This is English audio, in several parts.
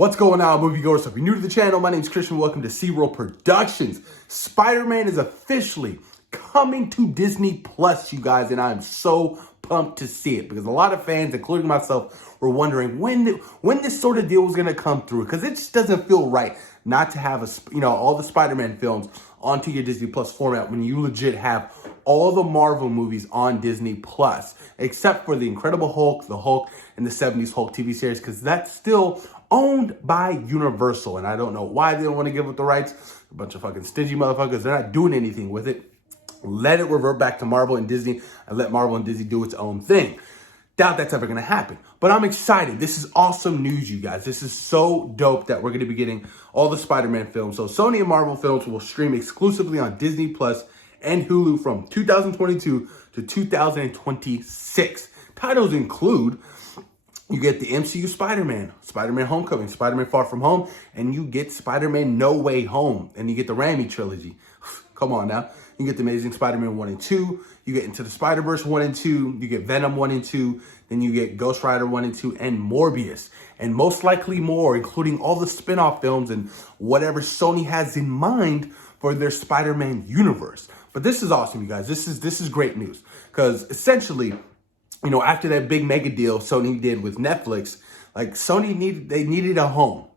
What's going on, moviegoers? So if you're new to the channel, my name is Christian. Welcome to SeaWorld Productions. Spider-Man is officially coming to Disney Plus, you guys, and I'm so pumped to see it because a lot of fans, including myself, were wondering when this sort of deal was going to come through, because it just doesn't feel right not to have all the Spider-Man films onto your Disney Plus format when you legit have all the Marvel movies on Disney Plus, except for the Incredible Hulk, the Hulk, and the 70s Hulk TV series, because that's still owned by Universal, and I don't know why they don't want to give up the rights. A bunch of fucking stingy motherfuckers. They're not doing anything with it. Let it revert back to Marvel and Disney, and let Marvel and Disney do its own thing. Doubt that's ever going to happen. But I'm excited. This is awesome news, you guys. This is so dope that we're going to be getting all the Spider-Man films. So Sony and Marvel films will stream exclusively on Disney Plus and Hulu from 2022 to 2026. Titles include, you get the MCU Spider-Man, Spider-Man Homecoming, Spider-Man Far From Home, and you get Spider-Man No Way Home, and you get the Raimi trilogy. Come on now. You get the Amazing Spider-Man 1 and 2, you get Into the Spider-Verse 1 and 2, you get Venom 1 and 2, then you get Ghost Rider 1 and 2, and Morbius. And most likely more, including all the spin-off films and whatever Sony has in mind for their Spider-Man universe. But this is awesome, you guys. This is great news, because essentially, after that big mega deal Sony did with Netflix, like they needed a home.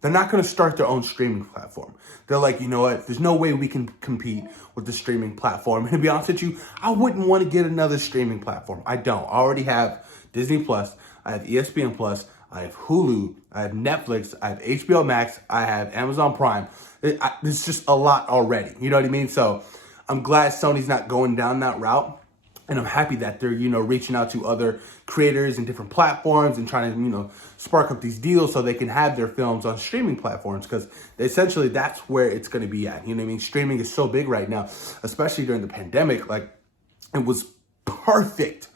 They're not going to start their own streaming platform. They're like, you know what? There's no way we can compete with the streaming platform. And to be honest with you, I wouldn't want to get another streaming platform. I don't. I already have Disney Plus. I have ESPN Plus. I have Hulu. I have Netflix. I have HBO Max. I have Amazon Prime. It's just a lot already. You know what I mean? So I'm glad Sony's not going down that route. And I'm happy that they're, reaching out to other creators and different platforms and trying to, spark up these deals so they can have their films on streaming platforms, because essentially that's where it's going to be at. You know what I mean? Streaming is so big right now, especially during the pandemic. Like, it was perfect,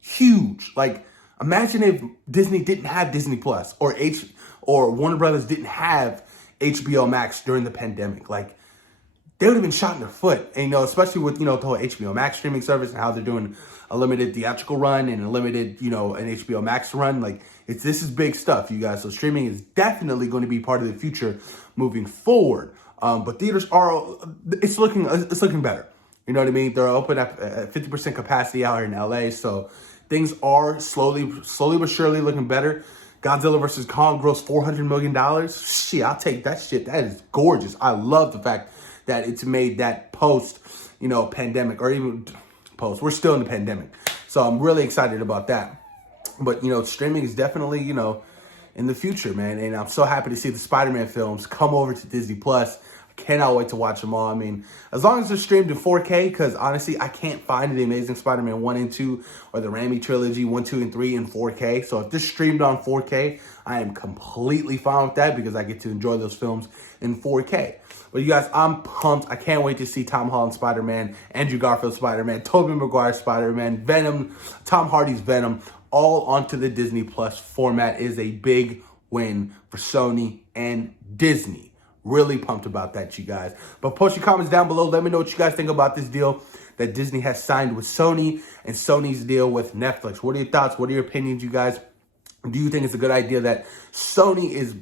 huge. Like, imagine if Disney didn't have Disney Plus or Warner Brothers didn't have HBO Max during the pandemic. Like, they would have been shot in their foot. And, especially with, the whole HBO Max streaming service and how they're doing a limited theatrical run and a limited, an HBO Max run. Like, this is big stuff, you guys. So streaming is definitely going to be part of the future moving forward. But theaters it's looking better. You know what I mean? They're open at 50% capacity out here in LA. So things are slowly but surely looking better. Godzilla vs. Kong grossed $400 million. Shit, I'll take that shit. That is gorgeous. I love the fact that it's made that post, pandemic, or even post. We're still in the pandemic. So I'm really excited about that. But, streaming is definitely, in the future, man. And I'm so happy to see the Spider-Man films come over to Disney Plus. I cannot wait to watch them all. I mean, as long as they're streamed in 4K, because honestly, I can't find the Amazing Spider-Man 1 and 2 or the Raimi trilogy 1, 2, and 3 in 4K. So if they're streamed on 4K, I am completely fine with that, because I get to enjoy those films in 4K. But you guys, I'm pumped. I can't wait to see Tom Holland Spider-Man, Andrew Garfield Spider-Man, Tobey Maguire Spider-Man, Venom, Tom Hardy's Venom, all onto the Disney Plus format. Is a big win for Sony and Disney. Really pumped about that, you guys. But post your comments down below. Let me know what you guys think about this deal that Disney has signed with Sony and Sony's deal with Netflix. What are your thoughts? What are your opinions, you guys? Do you think it's a good idea that Sony is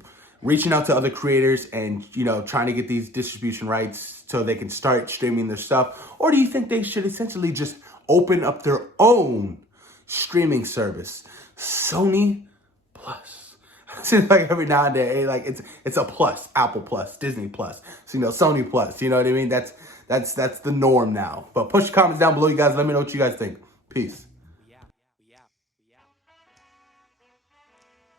reaching out to other creators and, trying to get these distribution rights so they can start streaming their stuff? Or do you think they should essentially just open up their own streaming service? Sony Plus. Seems like every now and then, like it's a plus, Apple Plus, Disney Plus, so, Sony Plus, you know what I mean? That's the norm now. But push your comments down below, you guys. Let me know what you guys think. Peace.